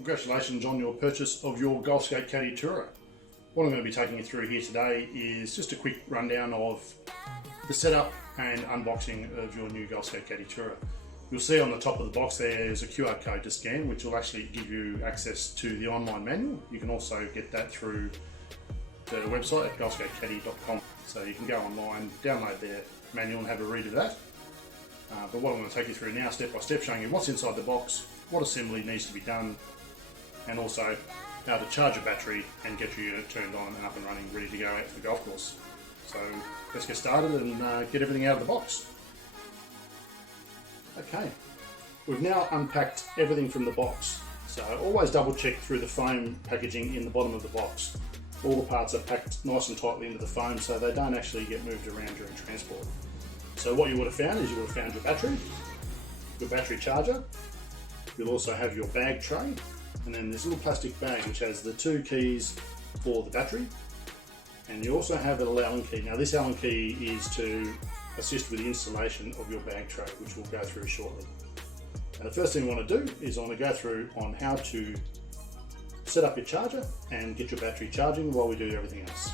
Congratulations on your purchase of your Golfscape Caddy Tourer. What I'm going to be taking you through here today is just a quick rundown of the setup and unboxing of your new Golfscape Caddy Tourer. You'll see on the top of the box there's a QR code to scan, which will actually give you access to the online manual. You can also get that through the website at golfscapecaddy.com. So you can go online, download their manual and have a read of that. But what I'm going to take you through now, step by step, showing you what's inside the box, what assembly needs to be done, and also how to charge a battery and get your unit turned on and up and running, ready to go out to the golf course. So let's get started and get everything out of the box. Okay, we've now unpacked everything from the box. So always double check through the foam packaging in the bottom of the box. All the parts are packed nice and tightly into the foam so they don't actually get moved around during transport. So what you would have found is you would have found your battery charger. You'll also have your bag tray, and then this little plastic bag which has the two keys for the battery, and you also have a little Allen key. Now this Allen key is to assist with the installation of your bag tray, which we'll go through shortly. And the first thing we want to do is I want to go through on how to set up your charger and get your battery charging while we do everything else.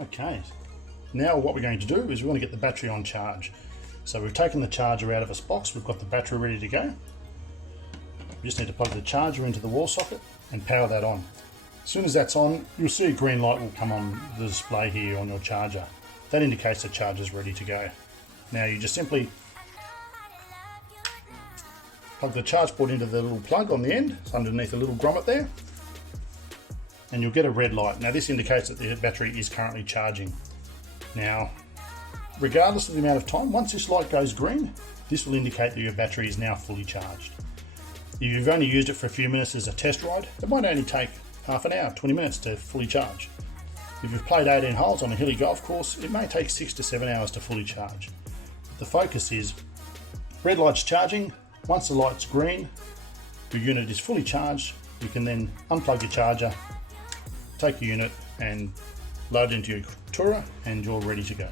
Okay, now what we're going to do is we want to get the battery on charge. So we've taken the charger out of its box, we've got the battery ready to go. We just need to plug the charger into the wall socket and power that on. As soon as that's on, you'll see a green light will come on the display here on your charger. That indicates the charger's ready to go. Now you just simply plug the charge port into the little plug on the end. It's underneath a little grommet there. And you'll get a red light. Now this indicates that the battery is currently charging. Now, regardless of the amount of time, once this light goes green, this will indicate that your battery is now fully charged. If you've only used it for a few minutes as a test ride, it might only take half an hour, 20 minutes to fully charge. If you've played 18 holes on a hilly golf course, it may take 6 to 7 hours to fully charge. But the focus is, red light's charging. Once the light's green, your unit is fully charged. You can then unplug your charger, take your unit and load it into your Tourer, and you're ready to go.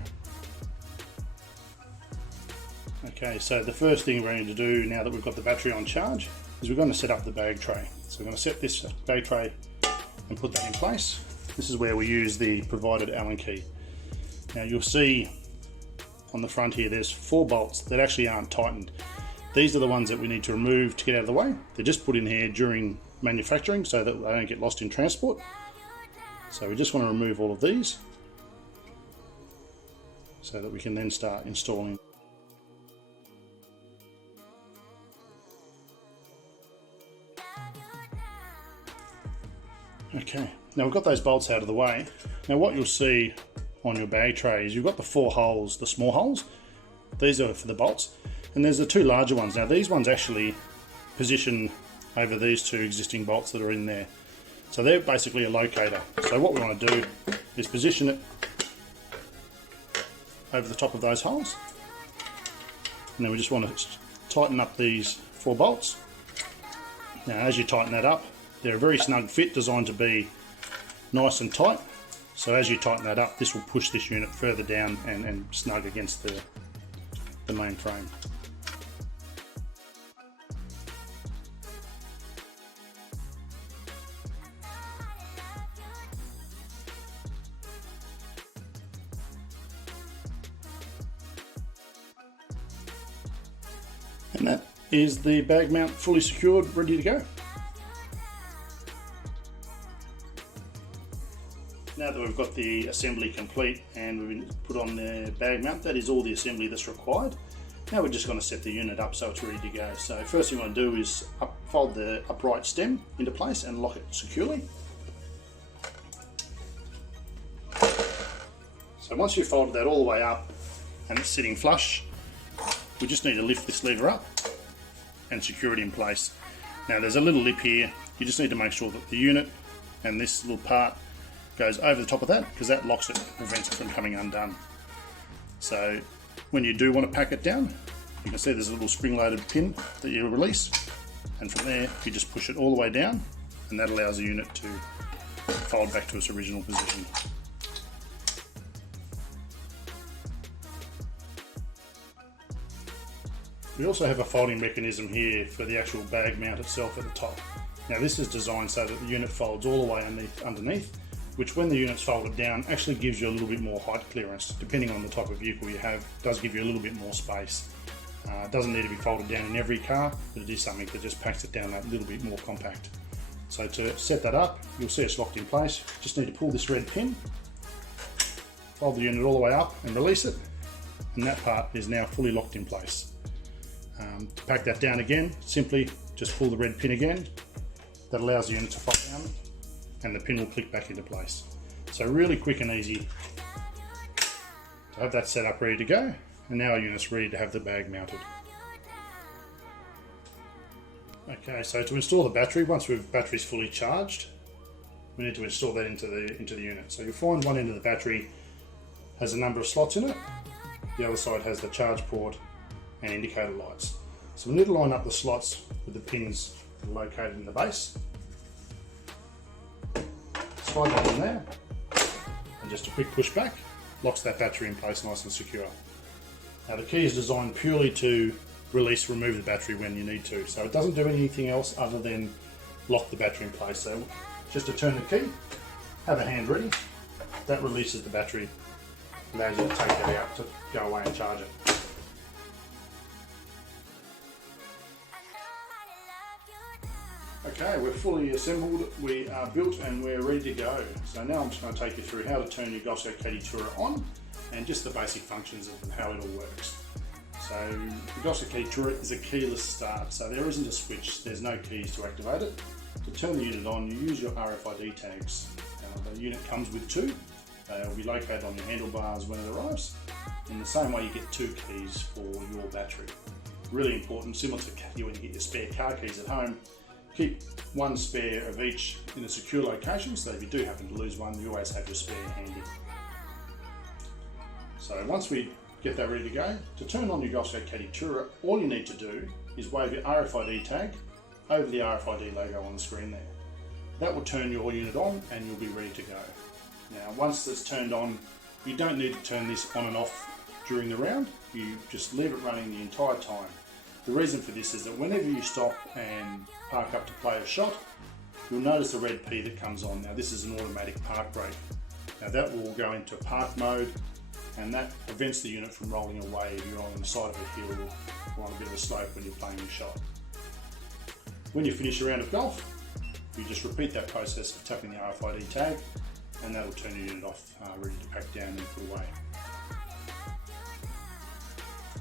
Okay, so the first thing we're going to do now that we've got the battery on charge is we're going to set up the bag tray. So we're going to set this bag tray and put that in place. This is where we use the provided Allen key. Now you'll see on the front here there's 4 bolts that actually aren't tightened. These are the ones that we need to remove to get out of the way. They're just put in here during manufacturing so that they don't get lost in transport. So we just want to remove all of these so that we can then start installing. Okay, now we've got those bolts out of the way. Now what you'll see on your bag tray is you've got the 4 holes, the small holes. These are for the bolts. And there's the 2 larger ones. Now these ones actually position over these 2 existing bolts that are in there. So they're basically a locator. So what we want to do is position it over the top of those holes. And then we just want to tighten up these 4 bolts. Now as you tighten that up, they're a very snug fit, designed to be nice and tight. So as you tighten that up, this will push this unit further down and snug against the main frame. And that is the bag mount fully secured, ready to go. Now that we've got the assembly complete and we've put on the bag mount, that is all the assembly that's required. Now we're just going to set the unit up so it's ready to go. So first thing we want to do is fold the upright stem into place and lock it securely. So once you've folded that all the way up and it's sitting flush, we just need to lift this lever up and secure it in place. Now there's a little lip here. You just need to make sure that the unit and this little part goes over the top of that, because that locks it and prevents it from coming undone. So when you do want to pack it down, you can see there's a little spring-loaded pin that you release, and from there you just push it all the way down, and that allows the unit to fold back to its original position. We also have a folding mechanism here for the actual bag mount itself at the top. Now this is designed so that the unit folds all the way underneath, which when the unit's folded down actually gives you a little bit more height clearance. Depending on the type of vehicle you have, it does give you a little bit more space. It doesn't need to be folded down in every car, but it is something that just packs it down a little bit more compact. So to set that up, you'll see it's locked in place. Just need to pull this red pin, fold the unit all the way up and release it, and that part is now fully locked in place. To pack that down again, simply just pull the red pin again. That allows the unit to fold down and the pin will click back into place. So really quick and easy to have that set up ready to go, and now our unit's ready to have the bag mounted. Okay, so to install the battery, once the battery's fully charged, we need to install that into the unit. So you'll find one end of the battery has a number of slots in it, the other side has the charge port and indicator lights. So we need to line up the slots with the pins located in the base. Slide that in there, and just a quick push back locks that battery in place nice and secure. Now the key is designed purely to remove the battery when you need to, so it doesn't do anything else other than lock the battery in place. So just to turn the key, have a hand ready, that releases the battery, allows you to take that out to go away and charge it. Okay, we're fully assembled, we are built and we're ready to go. So now I'm just going to take you through how to turn your Golfscope Caddy Tourer on and just the basic functions of how it all works. So the Golfscope Caddy Tourer is a keyless start, so there isn't a switch, there's no keys to activate it. To turn the unit on, you use your RFID tags. The unit comes with two. They'll be located on your handlebars when it arrives. In the same way you get two keys for your battery. Really important, similar to when you get your spare car keys at home, keep one spare of each in a secure location, so if you do happen to lose one, you always have your spare handy. So once we get that ready to go, to turn on your Golfscope Caddy Tourer, all you need to do is wave your RFID tag over the RFID logo on the screen there. That will turn your unit on and you'll be ready to go. Now once it's turned on, you don't need to turn this on and off during the round, you just leave it running the entire time. The reason for this is that whenever you stop and park up to play a shot, you'll notice a red P that comes on. Now this is an automatic park brake. Now that will go into park mode, and that prevents the unit from rolling away if you're on the side of a hill or on a bit of a slope when you're playing your shot. When you finish a round of golf, you just repeat that process of tapping the RFID tag, and that will turn your unit off, ready to pack down and put away.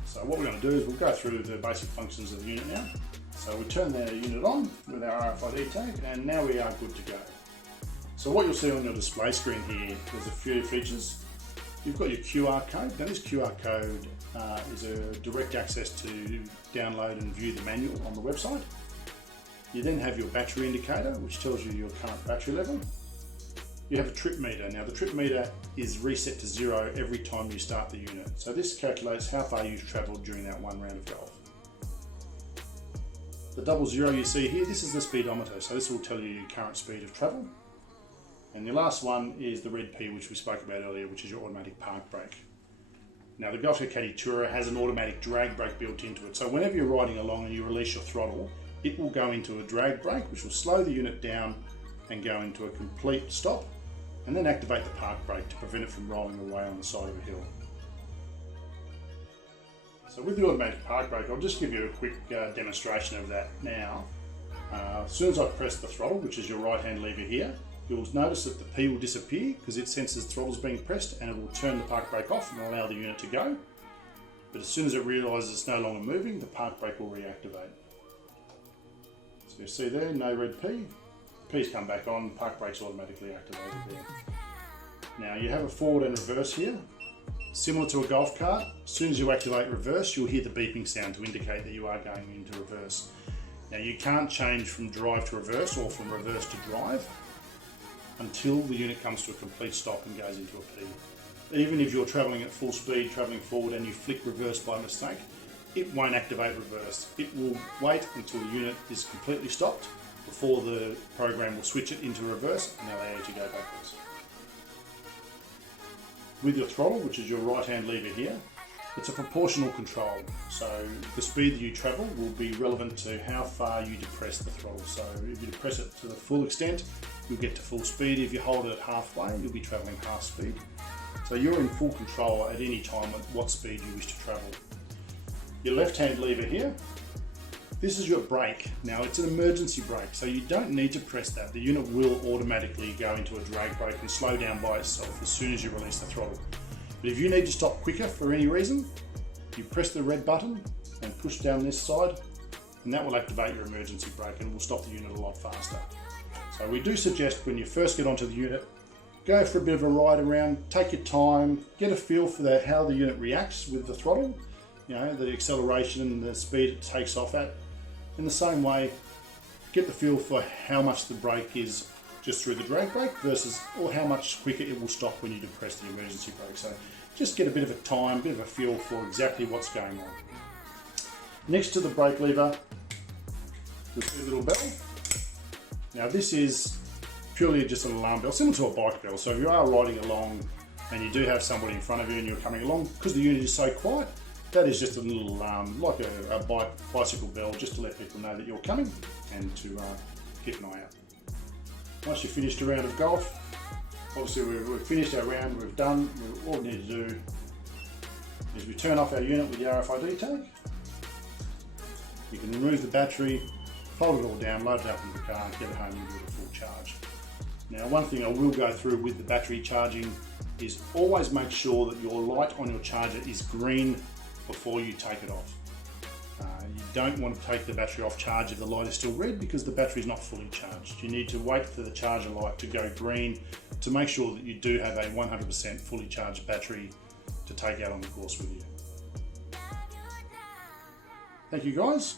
So what we're going to do is we'll go through the basic functions of the unit now. So we turn the unit on with our RFID tag, and now we are good to go. So what you'll see on your display screen here, there's a few features. You've got your QR code. Now this QR code is a direct access to download and view the manual on the website. You then have your battery indicator, which tells you your current battery level. You have a trip meter. Now the trip meter is reset to 0 every time you start the unit. So this calculates how far you've travelled during that one round of golf. The 00 you see here, this is the speedometer. So this will tell you your current speed of travel. And the last one is the red P, which we spoke about earlier, which is your automatic park brake. Now the Golfscope Caddy Tourer has an automatic drag brake built into it. So whenever you're riding along and you release your throttle, it will go into a drag brake, which will slow the unit down and go into a complete stop, and then activate the park brake to prevent it from rolling away on the side of a hill. So with the automatic park brake, I'll just give you a quick demonstration of that now. As soon as I press the throttle, which is your right hand lever here, you'll notice that the P will disappear because it senses the throttle's being pressed, and it will turn the park brake off and allow the unit to go. But as soon as it realises it's no longer moving, the park brake will reactivate. So you see there, no red P. P's come back on, park brake's automatically activated there. Now you have a forward and reverse here. Similar to a golf cart, as soon as you activate reverse, you'll hear the beeping sound to indicate that you are going into reverse. Now you can't change from drive to reverse or from reverse to drive until the unit comes to a complete stop and goes into a P. Even if you're travelling at full speed, travelling forward, and you flick reverse by mistake, it won't activate reverse. It will wait until the unit is completely stopped before the program will switch it into reverse and allow you to go backwards. With your throttle, which is your right hand lever here, It's a proportional control, so the speed that you travel will be relevant to how far you depress the throttle. So if you depress it to the full extent, you'll get to full speed. If you hold it halfway, you'll be traveling half speed. So you're in full control at any time at what speed you wish to travel. Your left-hand lever here, this is your brake. Now it's an emergency brake, so you don't need to press that. The unit will automatically go into a drag brake and slow down by itself as soon as you release the throttle. But if you need to stop quicker for any reason, you press the red button and push down this side, and that will activate your emergency brake and will stop the unit a lot faster. So we do suggest when you first get onto the unit, go for a bit of a ride around, take your time, get a feel for how the unit reacts with the throttle, you know, the acceleration and the speed it takes off at. In the same way, get the feel for how much the brake is just through the drag brake versus or how much quicker it will stop when you depress the emergency brake. So just get a bit of a time, a bit of a feel for exactly what's going on. Next to the brake lever, you'll see a little bell. Now this is purely just an alarm bell, similar to a bike bell. So if you are riding along and you do have somebody in front of you and you're coming along, because the unit is so quiet, that is just a little alarm, like a bicycle bell, just to let people know that you're coming and to keep an eye out. Once you've finished a round of golf, obviously we've finished our round, we've done, all we need to do is we turn off our unit with the RFID tag. You can remove the battery, fold it all down, load it up in the car, get it home and give it a full charge. Now one thing I will go through with the battery charging is always make sure that your light on your charger is green before you take it off. You don't want to take the battery off charge if the light is still red because the battery is not fully charged. You need to wait for the charger light to go green to make sure that you do have a 100% fully charged battery to take out on the course with you. Thank you guys.